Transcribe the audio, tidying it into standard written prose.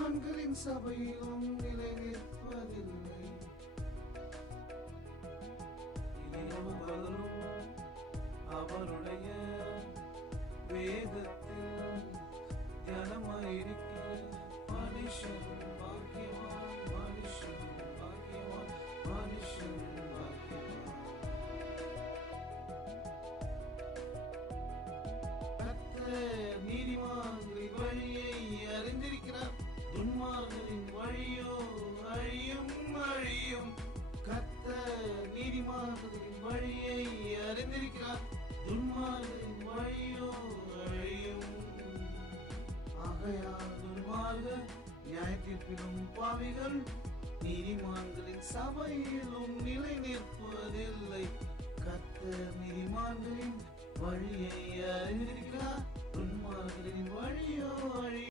நீதிமான்களின் சபையிலும் நிலை நிற்பதில்லை. இரவும் பகலும் அவருடைய வேதத்தில் தியானமாயிருக்கிற மனுஷன் பாக்கியவான், மனுஷன் பாக்கியவான், மனுஷன் பாக்கியவான். கர்த்தர் நீதிமான்களின் வழியை அறிந்திருக்கிறார், துன்மார்க்கரின் வழியோ அழியும் அழியும். கர்த்தர் நீதிமான்களின் வழியை அறிந்திருக்கிறார், துன்மார்க்கரின் வழியோ அழியும். ஆகையால் துன்மார்க்கர் நியாயத்தீர்ப்பிலும் பாவிகள் நீதிமான்களின் சபையிலும் நிலை நிற்பதில்லை. கர்த்தர் நீதிமான்களின் வழியை அறிந்திருக்கிறார், துன்மார்க்கரின் வழியோ அழியும்.